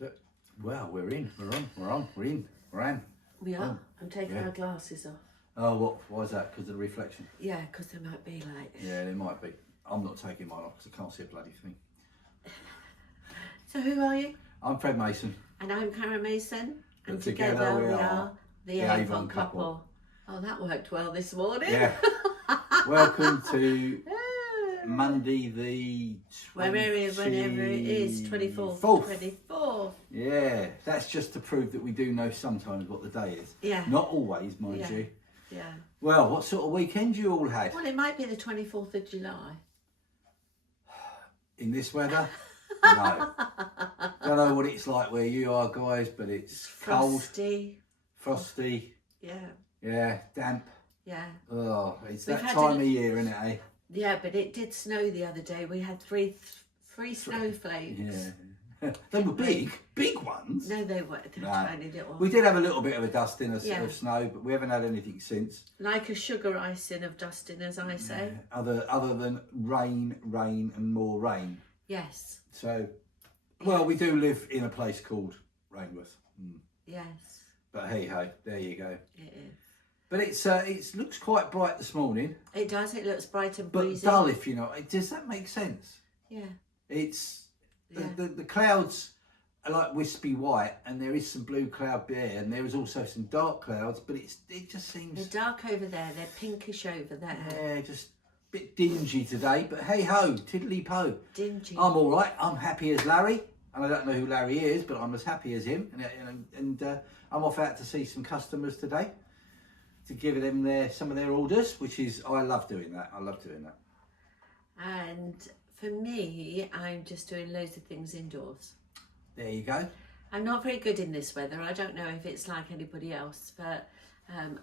So, well, we're in. We're on. We are. Oh, I'm taking yeah. our glasses off. Oh, why is that? Because of the reflection? Yeah, because there might be like... Yeah, there might be. I'm not taking mine off because I can't see a bloody thing. So who are you? I'm Fred Mason. And I'm Karen Mason. And And together we are the Avon Couple. Oh, that worked well this morning. Yeah. Welcome to Monday the 20... whenever it is, 24th. 24th. Yeah, that's just to prove that we do know sometimes what the day is. Yeah. Not always, mind you. Yeah. Well, what sort of weekend you all had? Well, it might be the 24th of July. In this weather? No. Don't know what it's like where you are, guys, but it's Frosty. cold. Frosty. Yeah. Yeah, damp. Yeah. Oh, it's We've that had time of year, isn't it, eh? Yeah, but it did snow the other day. We had three snowflakes. Yeah. They were big ones. No, they were. They were tiny little. We did have a little bit of a dusting of snow, but we haven't had anything since. Like a sugar icing of dusting, as I say. Other than rain, and more rain. Yes. So, well, we do live in a place called Rainworth. Yes. But hey ho, there you go. It is. But it looks quite bright this morning. It does. It looks bright and But breezy. dull, if you know. Does that make sense? Yeah. It's Yeah. the clouds are like wispy white, and there is some blue cloud there, and there is also some dark clouds. But it just seems They're dark over there. They're pinkish over there. yeah, just a bit dingy today. But hey ho, tiddly po. Dingy. I'm all right. I'm happy as Larry, and I don't know who Larry is, but I'm as happy as him. And I'm off out to see some customers today to give them some of their orders, which is I love doing that. And for me, I'm just doing loads of things indoors. There you go. I'm not very good in this weather. I don't know if it's like anybody else, but I'm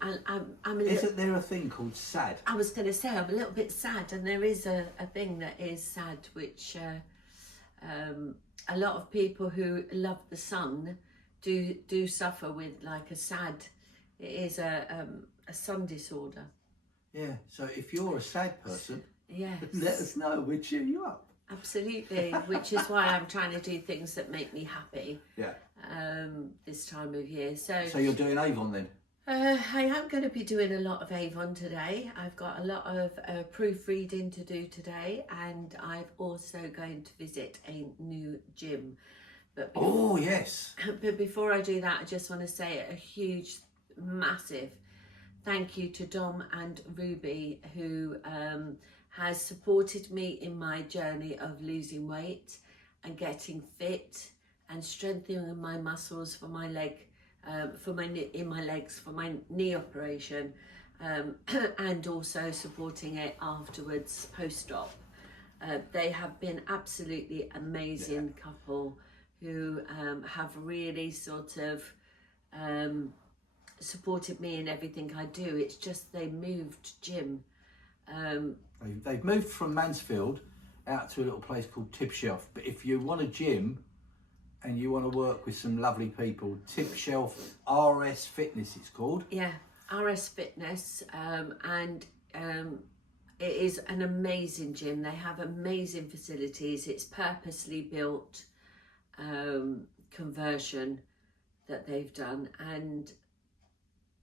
a little... Isn't there a thing called sad? I was going to say I'm a little bit sad, and there is a thing that is sad, which a lot of people who love the sun do suffer with, like a sad. It is a sun disorder. Yeah. So if you're a sad person, yes, let us know. We'll cheer you up. Absolutely, which is why I'm trying to do things that make me happy. Yeah. This time of year. So you're doing Avon then? I am going to be doing a lot of Avon today. I've got a lot of proofreading to do today, and I'm also going to visit a new gym. But oh yes. But before I do that, I just want to say a huge, massive thank you to Dom and Ruby, who has supported me in my journey of losing weight and getting fit and strengthening my muscles for my leg, for my knee operation, and also supporting it afterwards post-op. They have been absolutely amazing couple who have really sort of supported me in everything I do. It's just they moved gym. They've moved from Mansfield out to a little place called Tip Shelf. But if you want a gym and you want to work with some lovely people, Tip Shelf RS Fitness it's called. Yeah, RS Fitness, and it is an amazing gym. They have amazing facilities. It's purposely built conversion that they've done, and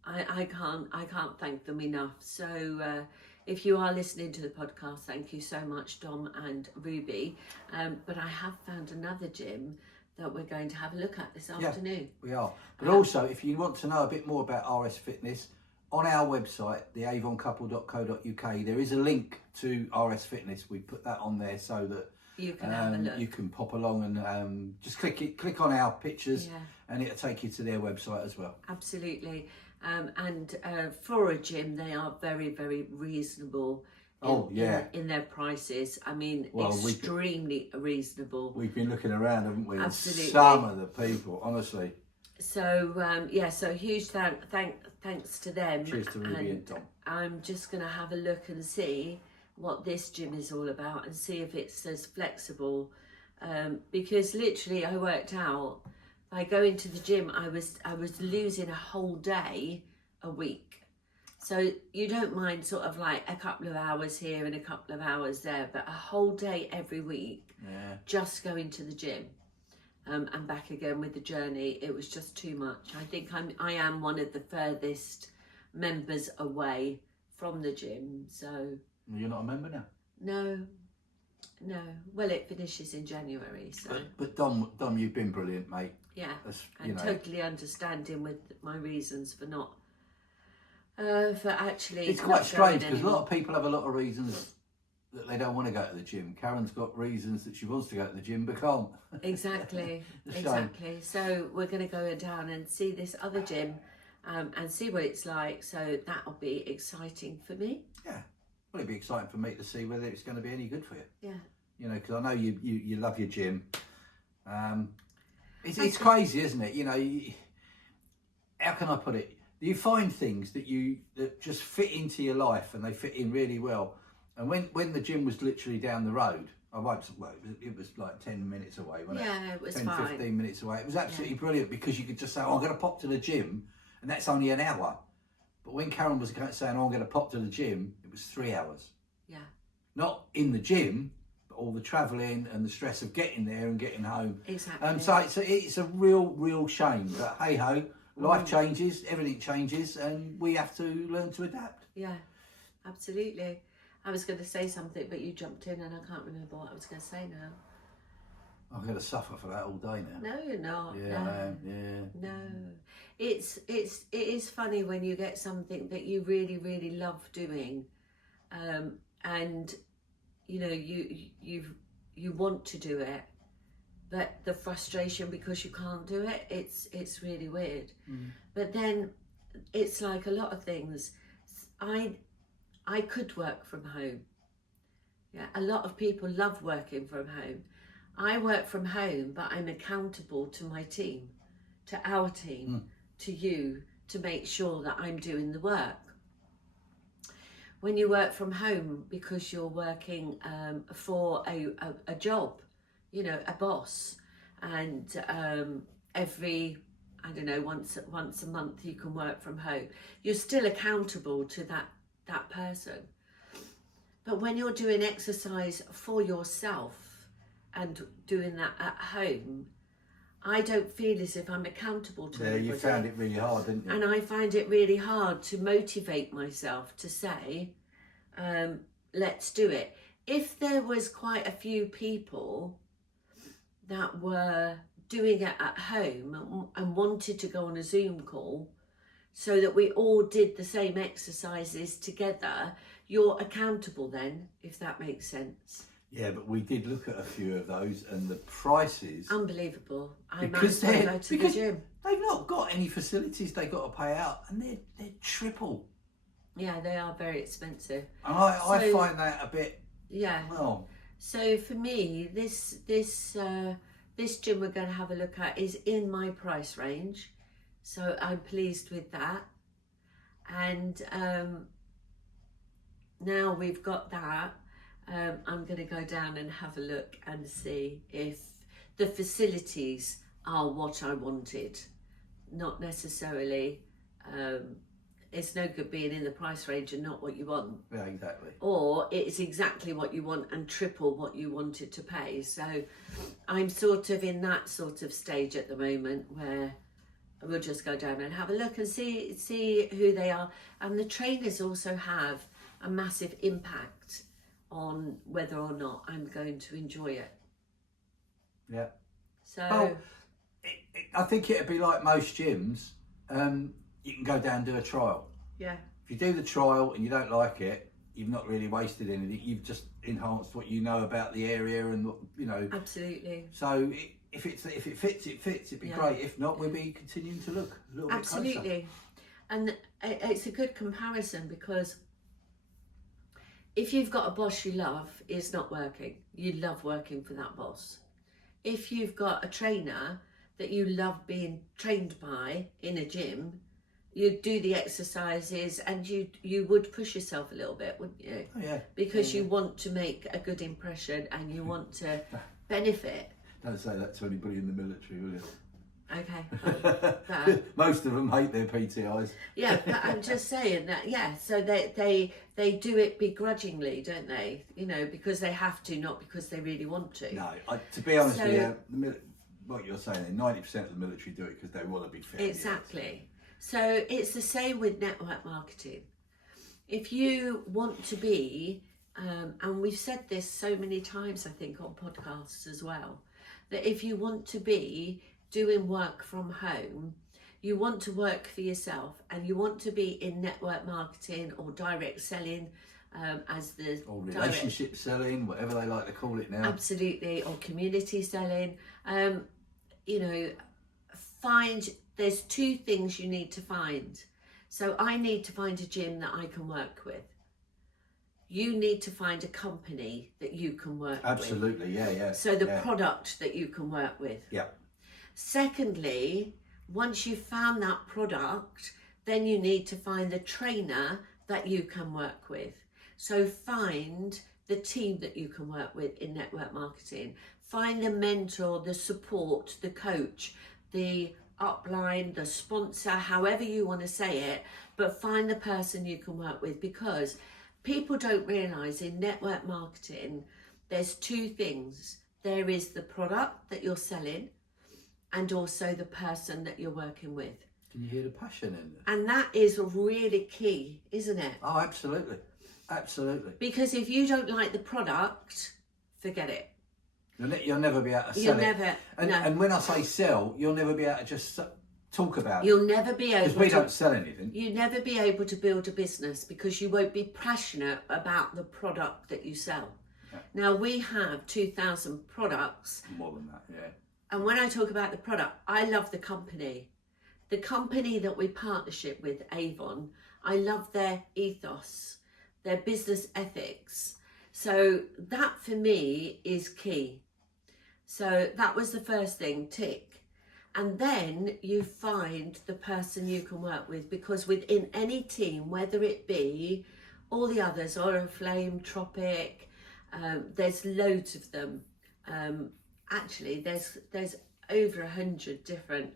I can't thank them enough. So if you are listening to the podcast, thank you so much, Dom and Ruby. But I have found another gym that we're going to have a look at this afternoon. We are. But also, if you want to know a bit more about RS Fitness, on our website, theavoncouple.co.uk, there is a link to RS Fitness. We put that on there so that you can have a look. You can pop along and just click on our pictures, and it'll take you to their website as well. Absolutely. And for a gym, they are very, very reasonable in their prices. I mean, extremely reasonable. We've been looking around, haven't we? Absolutely. Some of the people, honestly. So, so huge thanks to them. Cheers to Ruby and Tom. I'm just going to have a look and see what this gym is all about and see if it's as flexible. Because literally I worked out, by going to the gym, I was losing a whole day a week. So you don't mind sort of like a couple of hours here and a couple of hours there, but a whole day every week just going to the gym. and back again with the journey, it was just too much. I think I am one of the furthest members away from the gym. So You're not a member now? no. Well, it finishes in January, so. But Dom, you've been brilliant, mate. Yeah, You and know. totally understanding with my reasons for not, for actually. It's quite strange because a lot of people have a lot of reasons that they don't want to go to the gym. Karen's got reasons that she wants to go to the gym but can't. Exactly, It's a shame. exactly. So we're going to go down and see this other gym, and see what it's like. So that'll be exciting for me. Yeah, well, it'd be exciting for me to see whether it's going to be any good for you. Yeah. You know, because I know you love your gym. It's crazy, isn't it? You know, how can I put it? You find things that just fit into your life, and they fit in really well. And when the gym was literally down the road, it was like 10 minutes away, wasn't it? Yeah, it was 10, fine. 15 minutes away. It was absolutely brilliant because you could just say, oh, I'm going to pop to the gym, and that's only an hour. But when Karen was saying, oh, I'm going to pop to the gym, it was 3 hours. Yeah. Not in the gym, but all the travelling and the stress of getting there and getting home. Exactly. So it's a real shame. But hey ho, life changes, everything changes, and we have to learn to adapt. Yeah, absolutely. I was going to say something, but you jumped in, and I can't remember what I was going to say now. I'm going to suffer for that all day now. No, you're not. Yeah, no. I am. Yeah. No, it is funny when you get something that you really love doing, and you know you want to do it, but the frustration because you can't do it, it's really weird. But then it's like a lot of things. I could work from home. Yeah, a lot of people love working from home. I work from home, but I'm accountable to my team, to our team, to you, to make sure that I'm doing the work. When you work from home because you're working for a job, you know, a boss, and every, I don't know, once a month you can work from home, you're still accountable to that person. But when you're doing exercise for yourself and doing that at home, I don't feel as if I'm accountable to anybody. You found it really hard, didn't you? And I find it really hard to motivate myself to say, let's do it. If there was quite a few people that were doing it at home and wanted to go on a Zoom call so that we all did the same exercises together, you're accountable then, if that makes sense. Yeah, but we did look at a few of those, and the prices. Unbelievable. I might Because as well go to the gym. they've not got any facilities they got to pay out, and they're triple. Yeah, they are very expensive. And I find that a bit. Yeah. Well. So for me, this gym we're going to have a look at is in my price range, so I'm pleased with that. And now we've got that, I'm going to go down and have a look and see if the facilities are what I wanted. Not necessarily. It's no good being in the price range and not what you want. Yeah, exactly. Or it's exactly what you want and triple what you wanted to pay. So I'm sort of in that sort of stage at the moment where we'll just go down and have a look and see who they are. And the trainers also have a massive impact on whether or not I'm going to enjoy it. Yeah. So well, I think it'd be like most gyms. You can go down and do a trial. yeah, If you do the trial and you don't like it, you've not really wasted anything. You've just enhanced what you know about the area, and you know. absolutely. So if it fits, it fits. It'd be great. If not, we'll be continuing to look a little bit closer. Absolutely. And it's a good comparison because if you've got a boss you love, it's not working. You love working for that boss. If you've got a trainer that you love being trained by in a gym, you'd do the exercises and you would push yourself a little bit, wouldn't you? Oh, yeah. Because you want to make a good impression and you want to benefit. Don't say that to anybody in the military, will you? Okay. But, most of them hate their PTIs. yeah, but I'm just saying that, yeah, so they do it begrudgingly, don't they? You know, because they have to, not because they really want to. No, to be honest with you, what you're saying, 90% of the military do it because they want to be fit. Exactly. So it's the same with network marketing. If you want to be, and we've said this so many times, I think, on podcasts as well, that if you want to be doing work from home, you want to work for yourself, and you want to be in network marketing or direct selling, as the or relationship selling, whatever they like to call it now. Absolutely, or community selling. You know, there's two things you need to find. So I need to find a gym that I can work with. You need to find a company that you can work with. Absolutely, yeah. So the product that you can work with. Yeah. Secondly, once you've found that product, then you need to find the trainer that you can work with. So find the team that you can work with in network marketing. Find the mentor, the support, the coach, the upline, the sponsor, however you want to say it, but find the person you can work with, because people don't realise in network marketing, there's two things. There is the product that you're selling, and also the person that you're working with. Can you hear the passion in there? And that is really key, isn't it? Oh, absolutely. Absolutely. Because if you don't like the product, forget it. You'll never be able to sell You'll it. never, And when I say sell, you'll never be able to just talk about it. You'll never be able to... Because we don't sell anything. You'll never be able to build a business because you won't be passionate about the product that you sell. Yeah. Now, we have 2,000 products. More than that, yeah. And when I talk about the product, I love the company. The company that we partnership with, Avon, I love their ethos, their business ethics. So that for me is key. So that was the first thing, tick. And then you find the person you can work with, because within any team, whether it be all the others, Oriflame, Tropic, there's loads of them. Actually, there's over 100 different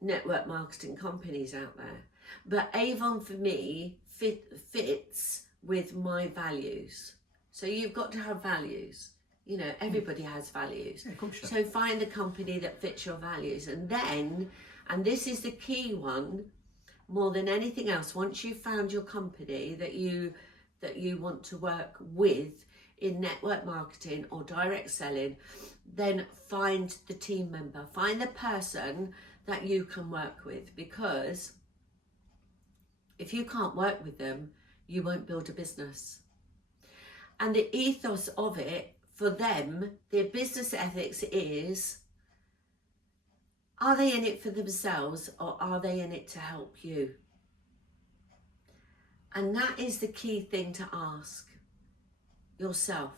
network marketing companies out there. But Avon for me fits with my values. So you've got to have values. You know, everybody has values. Yeah, of course. So find the company that fits your values. And then, and this is the key one, more than anything else, once you've found your company that you want to work with in network marketing or direct selling, then find the team member, find the person that you can work with, because if you can't work with them, you won't build a business. And the ethos of it, for them, their business ethics is, are they in it for themselves or are they in it to help you? And that is the key thing to ask yourself.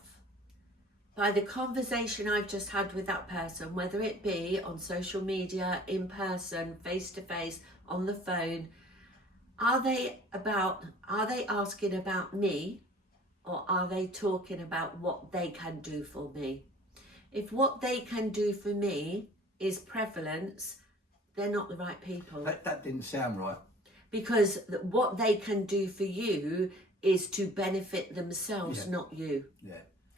By the conversation I've just had with that person, whether it be on social media, in person, face to face, on the phone, are they asking about me, or are they talking about what they can do for me? If what they can do for me is prevalence, they're not the right people. That didn't sound right. Because what they can do for you is to benefit themselves, not you. Yeah.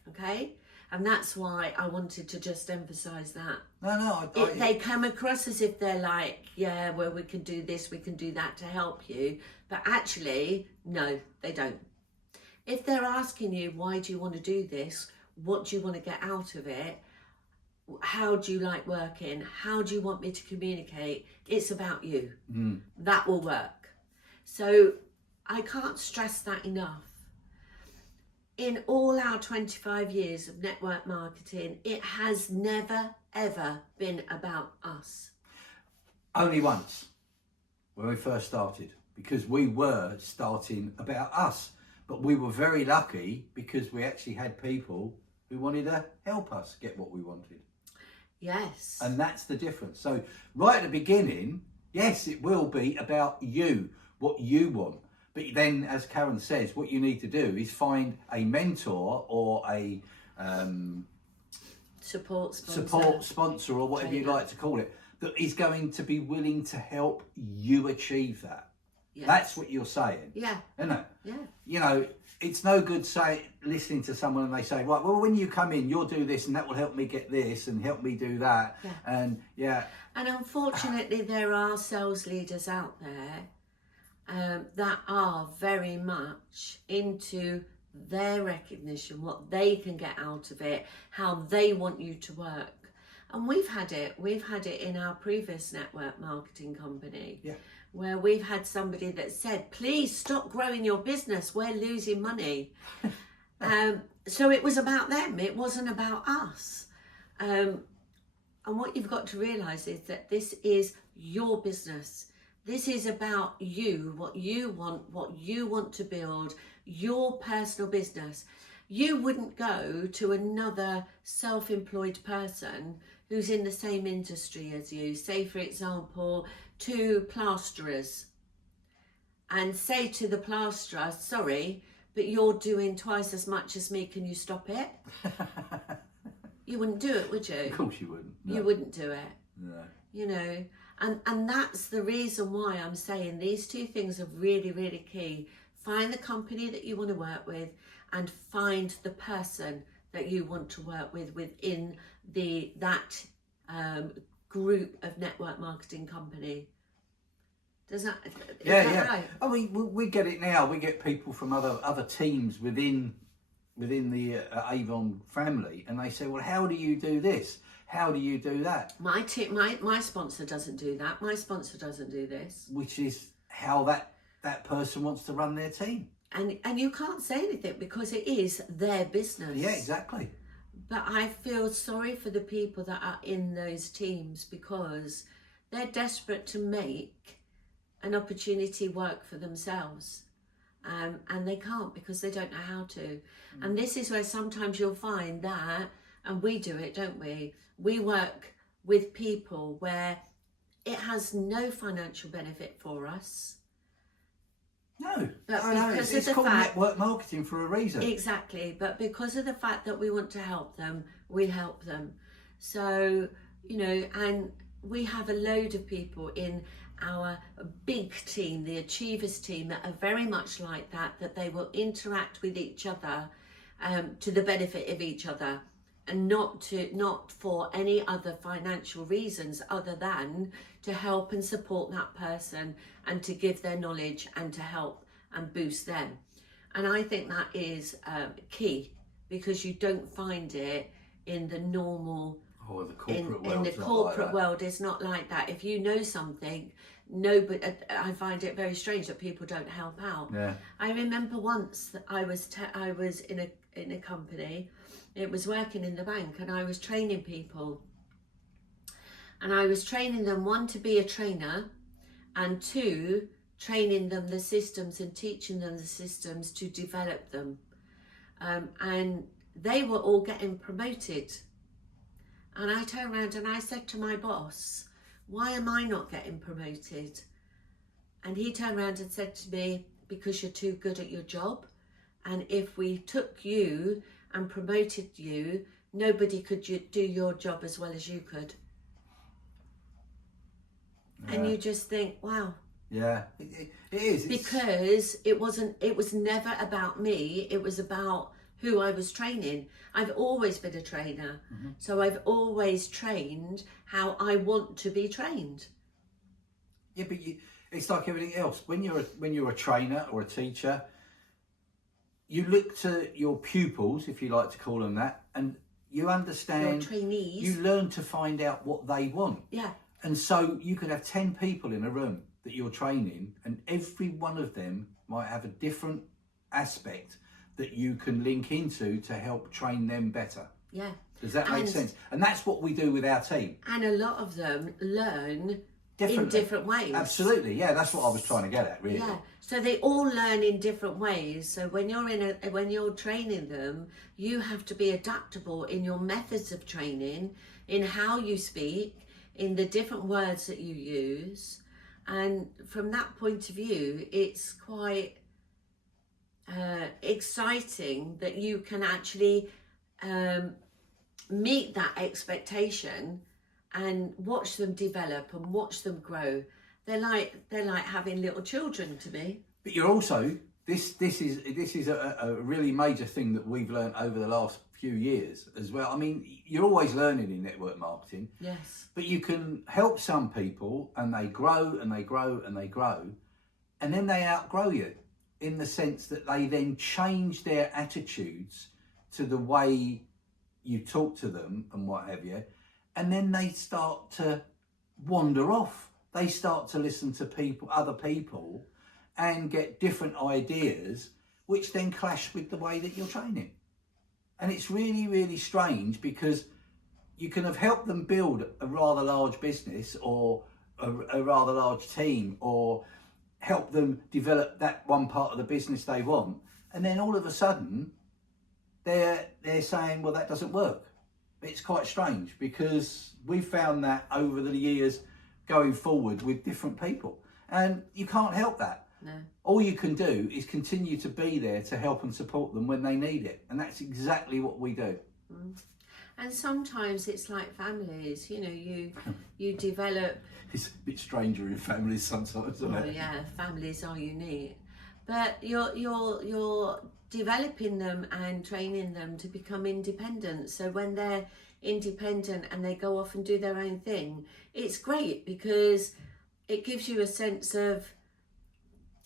Okay? And that's why I wanted to just emphasise that. No, They come across as if they're like, yeah, well, we can do this, we can do that to help you. But actually, no, they don't. If they're asking you, why do you want to do this? What do you want to get out of it? How do you like working? How do you want me to communicate? It's about you. That will work. So I can't stress that enough. In all our 25 years of network marketing, it has never, ever been about us. Only once, when we first started, because we were starting about us. But we were very lucky because we actually had people who wanted to help us get what we wanted. Yes. And that's the difference. So right at the beginning, yes, it will be about you, what you want. But then, as Karen says, what you need to do is find a mentor or a support sponsor or whatever you like to call it, that is going to be willing to help you achieve that. Yes. That's what you're saying. Yeah. Isn't it? Yeah. You know, it's no good listening to someone and they say, right, well, when you come in, you'll do this and that will help me get this and help me do that. Yeah. And And unfortunately, there are sales leaders out there that are very much into their recognition, what they can get out of it, how they want you to work. And we've had it in our previous network marketing company. Yeah. Where we've had somebody that said, please stop growing your business, we're losing money. So it was about them, it wasn't about us. And what you've got to realise is that this is your business. This is about you, what you want to build, your personal business. You wouldn't go to another self-employed person who's in the same industry as you, say for example, two plasterers, and say to the plasterer, sorry, but you're doing twice as much as me, can you stop it? You wouldn't do it, would you? Of course you wouldn't. No. You wouldn't do it. No. You know, and that's the reason why I'm saying these two things are really, really key. Find the company that you want to work with and find the person that you want to work with within that group of network marketing company. Does that? Yeah. Right? I mean, we get it now. We get people from other teams within the Avon family, and they say, "Well, how do you do this? How do you do that?" My sponsor doesn't do that. My sponsor doesn't do this. Which is how that person wants to run their team. And you can't say anything because it is their business. Yeah, exactly. But I feel sorry for the people that are in those teams because they're desperate to make an opportunity work for themselves. And they can't because they don't know how to. And this is where sometimes you'll find that, and we do it, don't we? We work with people where it has no financial benefit for us. No, But I know, because it's of the called fact- network marketing for a reason. Exactly, but because of the fact that we want to help them, we help them. So, you know, and we have a load of people in our big team, the Achievers team, that are very much like that they will interact with each other to the benefit of each other, and not for any other financial reasons other than to help and support that person and to give their knowledge and to help and boost them. And I think that is key, because you don't find it in the normal The corporate world. in the corporate world. It's not like that. If you know something, nobody. I find it very strange that people don't help out. Yeah. I remember once that I was in a company. It was working in the bank, and I was training people. And I was training them, one, to be a trainer, and two, training them the systems and teaching them the systems to develop them. And they were all getting promoted. And I turned around and I said to my boss, why am I not getting promoted? And he turned around and said to me, because you're too good at your job. And if we took you and promoted you, nobody could do your job as well as you could. Yeah. And you just think, wow. Yeah, it is. Because it was never about me, it was about who I was training. I've always been a trainer. Mm-hmm. So I've always trained how I want to be trained. Yeah, but it's like everything else. When you're a trainer or a teacher, you look to your pupils, if you like to call them that, and you understand. Your trainees. You learn to find out what they want. Yeah. And so you could have 10 people in a room that you're training, and every one of them might have a different aspect that you can link into to help train them better. Yeah. Does that make sense? And that's what we do with our team. And a lot of them learn Differently. in different ways. Absolutely, yeah, that's what I was trying to get at, really. Yeah, so they all learn in different ways. So when you're training them, you have to be adaptable in your methods of training, in how you speak, in the different words that you use. And from that point of view, it's quite exciting that you can actually meet that expectation and watch them develop and watch them grow. they're like having little children to me. But you're also, this is a really major thing that we've learned over the last few years as well. I mean, you're always learning in network marketing. Yes. But you can help some people and they grow and they grow and they grow, and then they outgrow you, in the sense that they then change their attitudes to the way you talk to them and what have you, and then they start to wander off. They start to listen to other people, and get different ideas, which then clash with the way that you're training. And it's really, really strange, because you can have helped them build a rather large business, or a rather large team, or help them develop that one part of the business they want, and then all of a sudden they're saying, well, that doesn't work. It's quite strange, because we've found that over the years going forward with different people, and you can't help that. No. All you can do is continue to be there to help and support them when they need it, and that's exactly what we do. And sometimes it's like families, you know, you develop. It's a bit stranger in families sometimes, isn't it? Yeah, families are unique, but you're developing them and training them to become independent. So when they're independent and they go off and do their own thing, it's great, because it gives you a sense of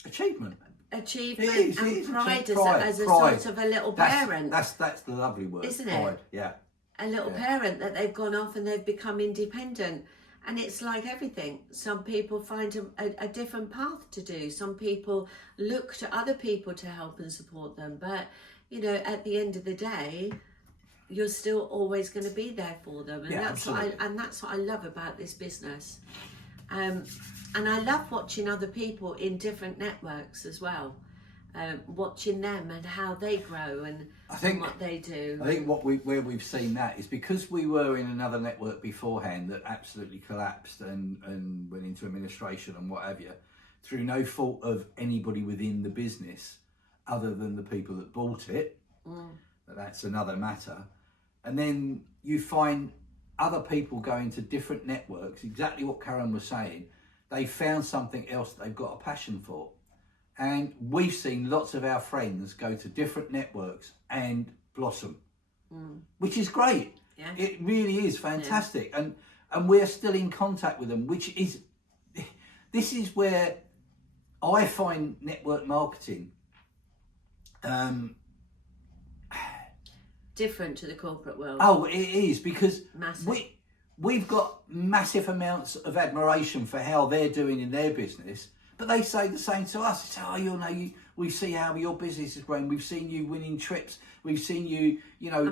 achievement and pride pride as a sort of a little parent. That's the lovely word, isn't pride. it? Yeah. A little parent, that they've gone off and they've become independent. And it's like everything. Some people find a different path to do. Some people look to other people to help and support them. But, you know, at the end of the day, you're still always going to be there for them. And that's what I love about this business. And I love watching other people in different networks as well. Watching them and how they grow and what they do. I think where we've seen that is because we were in another network beforehand that absolutely collapsed and went into administration and what have you, through no fault of anybody within the business other than the people that bought it. That's another matter. And then you find other people going to different networks, exactly what Karen was saying. They found something else that they've got a passion for. And we've seen lots of our friends go to different networks and blossom, which is great. Yeah. It really is fantastic. Yeah. And we're still in contact with them, this is where I find network marketing different to the corporate world. Oh, it is, because massive. We've got massive amounts of admiration for how they're doing in their business. But they say the same to us. They say, oh, we see how your business is growing. We've seen you winning trips. We've seen you,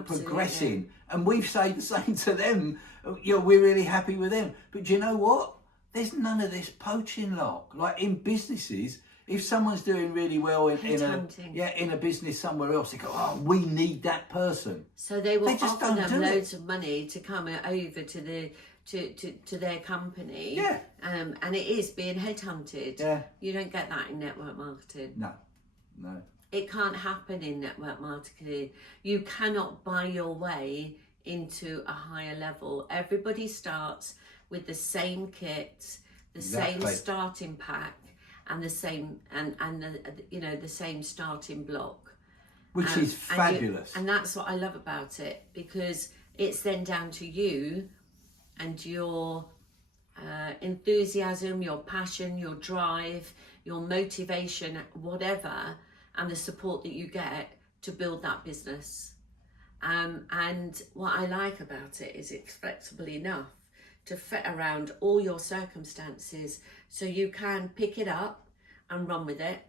progressing. And we've said the same to them. We're really happy with them. But do you know what? There's none of this poaching lot. Like in businesses, if someone's doing really well in a business somewhere else, they go, oh, we need that person. So they will offer them loads of money to come over to their company. Yeah. And it is being headhunted. Yeah. You don't get that in network marketing. No. It can't happen in network marketing. You cannot buy your way into a higher level. Everybody starts with the same kit, the same starting pack, and the same the same starting block. Which is fabulous. And that's what I love about it, because it's then down to you and your enthusiasm, your passion, your drive, your motivation, whatever, and the support that you get to build that business. And what I like about it is it's flexible enough to fit around all your circumstances, so you can pick it up and run with it.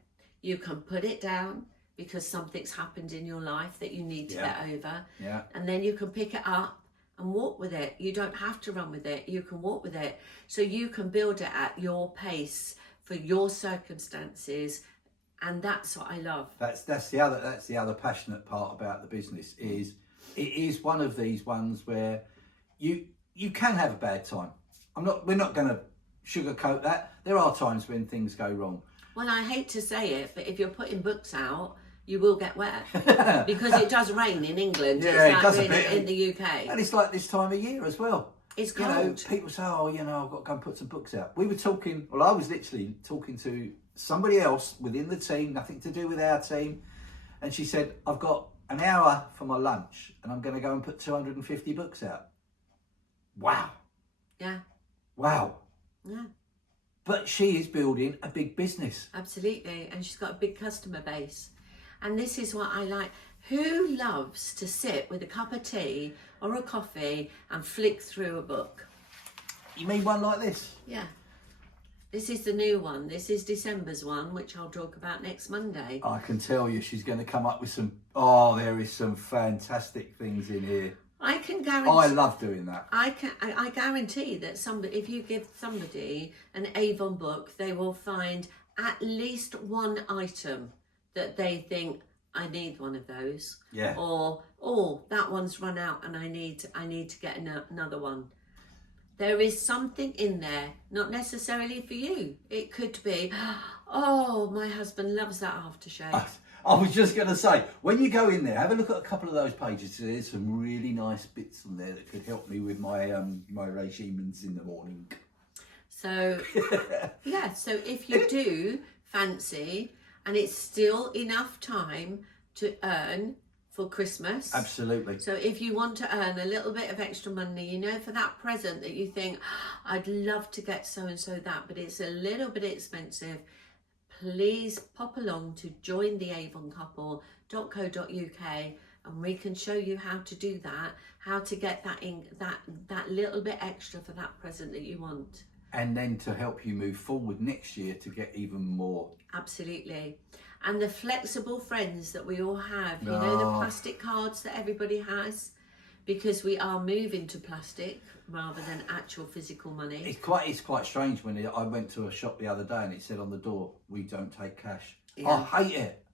You can put it down because something's happened in your life that you need to get over. Yeah. And then you can pick it up and walk with it. You don't have to run with it. You can walk with it. So you can build it at your pace for your circumstances. And that's what I love. That's the other passionate part about the business is it is one of these ones where you can have a bad time. We're not going to sugarcoat that. There are times when things go wrong. Well, I hate to say it, but if you're putting books out, you will get wet because it does rain in England. Yeah, it's it does a bit in the UK. And it's like this time of year as well. It's you know, cold. people say, oh, you know, I've got to go and put some books out. We were talking, well, I was literally talking to somebody else within the team, nothing to do with our team. And she said, I've got an hour for my lunch and I'm going to go and put 250 books out. Wow. Yeah. Wow. Yeah. But she is building a big business. Absolutely. And she's got a big customer base. And this is what I like. Who loves to sit with a cup of tea or a coffee and flick through a book? You mean one like this? Yeah. This is the new one. This is December's one, which I'll talk about next Monday. I can tell you she's going to come up with some, oh, there is some fantastic things in here. I can guarantee. I love doing that. I guarantee that somebody, if you give somebody an Avon book, they will find at least one item that they think, I need one of those. Yeah. Or, oh, that one's run out and I need to get another one. There is something in there, not necessarily for you. It could be, oh, my husband loves that aftershave. I was just going to say, when you go in there, have a look at a couple of those pages. There's some really nice bits on there that could help me with my my regimens in the morning. So, yeah, so if you do fancy, and it's still enough time to earn for Christmas. Absolutely. So if you want to earn a little bit of extra money, you know, for that present that you think, I'd love to get so-and-so that, but it's a little bit expensive, please pop along to jointheavoncouple.co.uk and we can show you how to do that, how to get that in that little bit extra for that present that you want. And then to help you move forward next year to get even more. Absolutely. And the flexible friends that we all have, you know, the plastic cards that everybody has, because we are moving to plastic rather than actual physical money. It's quite strange when I went to a shop the other day and it said on the door, we don't take cash. Yeah. I hate it.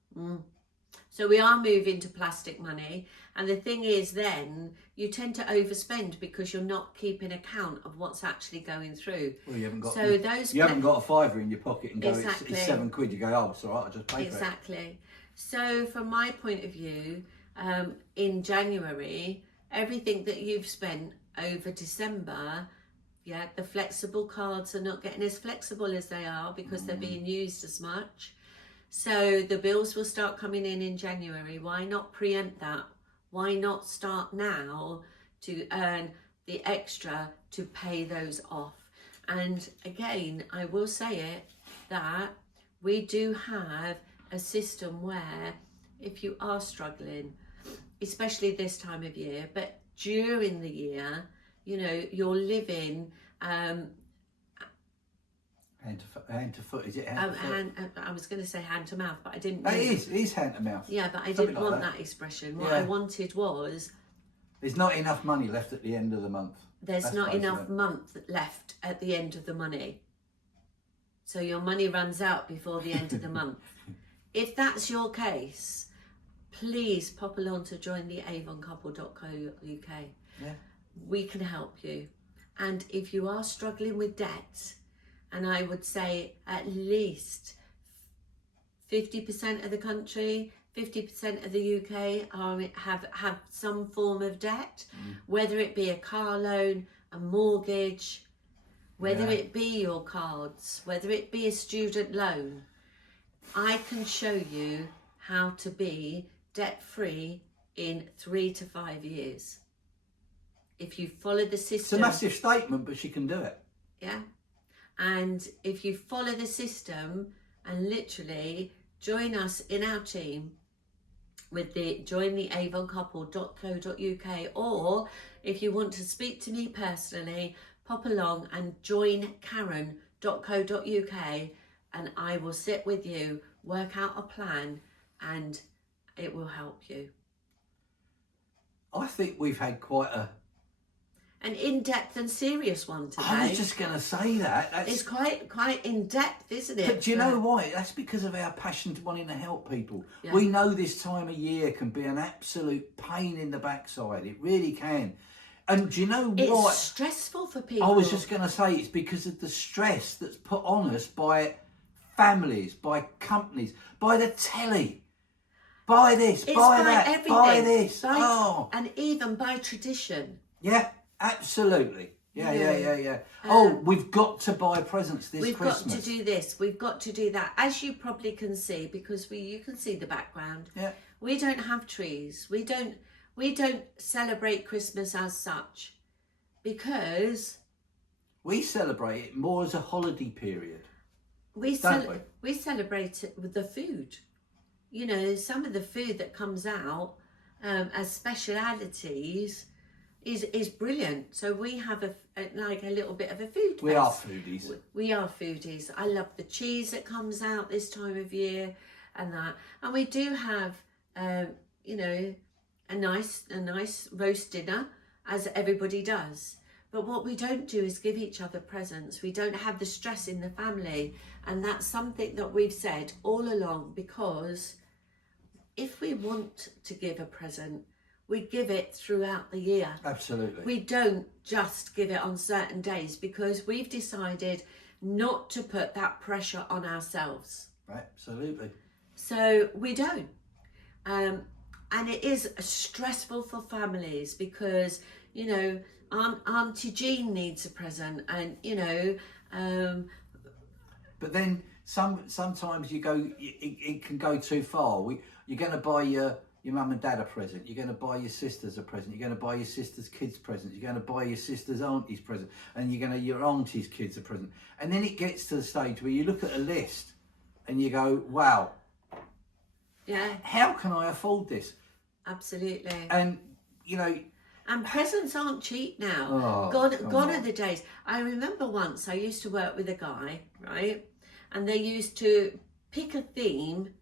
So we are moving to plastic money. And the thing is then, you tend to overspend because you're not keeping account of what's actually going through. Well, you haven't got you haven't got a fiver in your pocket and go, Exactly. it's £7. You go, oh, it's all right, I just pay for it. Exactly. So from my point of view, in January, everything that you've spent over December, yeah, the flexible cards are not getting as flexible as they are because they're being used as much. So the bills will start coming in January. Why not preempt that? Why not start now to earn the extra to pay those off? And again, I will say it, that we do have a system where if you are struggling, especially this time of year, but during the year, you know, you're living Hand to foot, is it hand to foot? I was going to say hand to mouth, but I didn't. It is hand to mouth. Yeah, but I Something didn't like want that. that expression. What I wanted was, there's not enough money left at the end of the month. there's not enough month left at the end of the money. So your money runs out before the end of the month. If that's your case, please pop along to jointheavoncouple.co.uk. Yeah. We can help you. And if you are struggling with debt, and I would say at least 50% of the country, 50% of the UK have some form of debt, whether it be a car loan, a mortgage, whether it be your cards, whether it be a student loan. I can show you how to be debt-free in 3 to 5 years. If you follow the system. It's a massive statement, but she can do it. Yeah. And if you follow the system and literally join us in our team with the jointheavoncouple.co.uk, or if you want to speak to me personally, pop along and join Karen.co.uk and I will sit with you, work out a plan, and it will help you. I think we've had quite an in-depth and serious one today. I was just going to say that. It's quite in-depth, isn't it? But do you know why? That's because of our passion to wanting to help people. Yeah. We know this time of year can be an absolute pain in the backside. It really can. And do you know what? It's stressful for people. I was just going to say it's because of the stress that's put on us by families, by companies, by the telly. Buy this, buy that, everything. buy this. And even by tradition. Yeah, absolutely. Yeah, you know. yeah. Oh, we've got to buy presents this We've Christmas. got to do this. We've got to do that. As you probably can see, because you can see the background. Yeah. We don't have trees. We don't celebrate Christmas as such, because We celebrate it more as a holiday period. we Don't we? we celebrate it with the food. You know, some of the food that comes out as specialities is brilliant. So we have like a little bit of a food We fest. are foodies. We are foodies. I love the cheese that comes out this time of year, and that. And we do have, you know, a nice roast dinner, as everybody does. But what we don't do is give each other presents. We don't have the stress in the family, and that's something that we've said all along. Because if we want to give a present, we give it throughout the year. Absolutely. We don't just give it on certain days, because we've decided not to put that pressure on ourselves. Absolutely. So we don't. And it is stressful for families, because, you know, Auntie Jean needs a present, and, you know... But then sometimes you go, it can go too far. You're going to buy your mum and dad a present. You're going to buy your sisters a present. You're going to buy your sister's kids presents. You're going to buy your sister's auntie's present, and you're going to your auntie's kids a present. And then it gets to the stage where you look at a list and you go, wow, Yeah, how can I afford this? absolutely. And, you know... And presents aren't cheap now. Oh, gone are the days. I remember once I used to work with a guy, right? And they used to pick a theme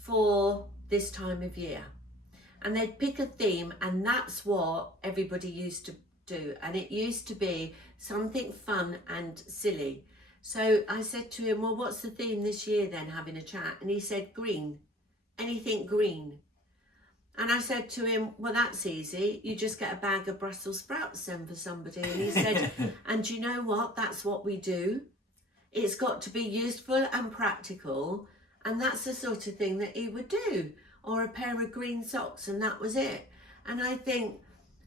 for this time of year. And they'd pick a theme, and that's what everybody used to do. And it used to be something fun and silly. So I said to him, well, what's the theme this year then, having a chat? And he said, green. Anything green. And I said to him, well, that's easy. You just get a bag of Brussels sprouts then for somebody. And he said, and you know what? That's what we do. It's got to be useful and practical. And that's the sort of thing that he would do. Or a pair of green socks, and that was it. And I think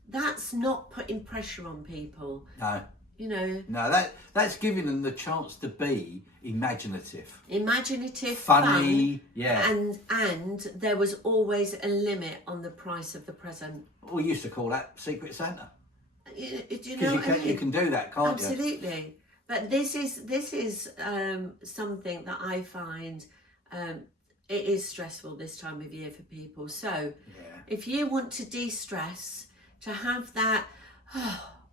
that's not putting pressure on people. No. You know. No, that's giving them the chance to be imaginative. Imaginative, funny, fun, yeah. And there was always a limit on the price of the present. We used to call that Secret Santa. Do you know Because what I mean? you can do that, can't you? Absolutely. But this is something that I find it is stressful this time of year for people. So if you want to de-stress, to have that,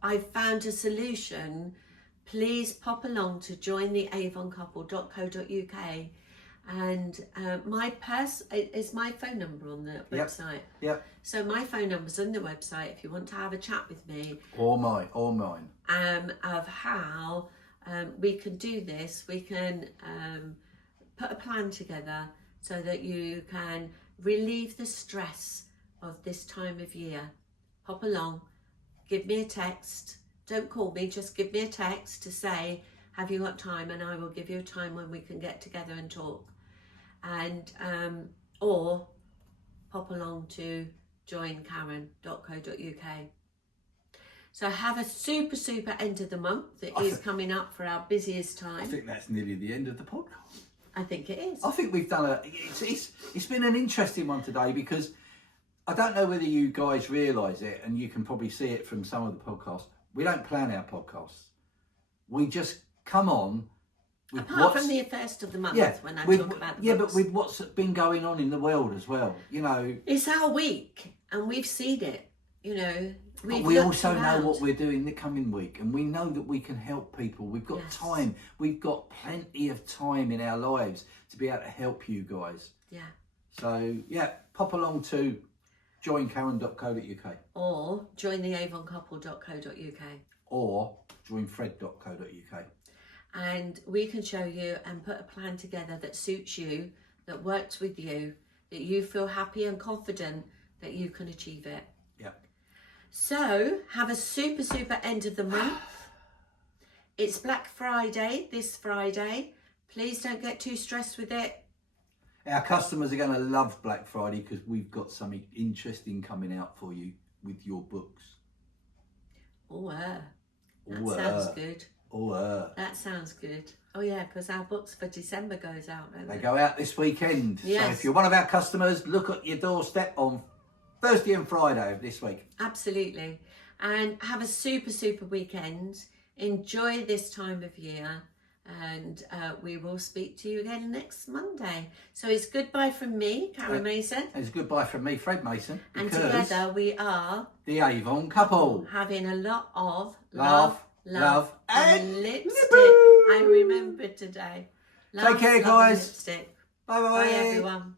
I've found a solution, please pop along to jointheavoncouple.co.uk, and is my phone number on the website. Yep. So my phone number's on the website if you want to have a chat with me. Or mine. Of how we can do this. We can put a plan together so that you can relieve the stress of this time of year. Pop along. Give me a text. Don't call me, just give me a text to say, have you got time? And I will give you a time when we can get together and talk. And or pop along to joinkaren.co.uk. So have a super end of the month. It is coming up for our busiest time. I think that's nearly the end of the podcast. I think it is. I think we've done it's been an interesting one today, because I don't know whether you guys realise it, and you can probably see it from some of the podcasts. We don't plan our podcasts. We just come on. Apart from the first of the month, when I talk about the books. But with what's been going on in the world as well, you know. It's our week, and we've seen it, you know. But we also know what we're doing the coming week, and we know that we can help people. We've got time. We've got plenty of time in our lives to be able to help you guys. Yeah. So, pop along to joinkaren.co.uk. Or jointheavoncouple.co.uk. Or joinfred.co.uk. And we can show you and put a plan together that suits you, that works with you, that you feel happy and confident that you can achieve it. Yeah. So, have a super end of the month. It's Black Friday, this Friday. Please don't get too stressed with it. Our customers are going to love Black Friday, because we've got something interesting coming out for you with your books. Oh, That sounds good. Oh, That sounds good. Oh yeah, because our books for December goes out, don't they they? go out this weekend. Yes. So if you're one of our customers, look at your doorstep on Thursday and Friday of this week. Absolutely. And have a super, super weekend. Enjoy this time of year. And we will speak to you again next Monday. So it's goodbye from me, Karen Mason. And it's goodbye from me, Fred Mason. And because together we are the Avon Couple. having a lot of Love, and and lipstick. nibble. I remembered today. Love, Take care, love and guys. lipstick. Bye bye. Bye everyone.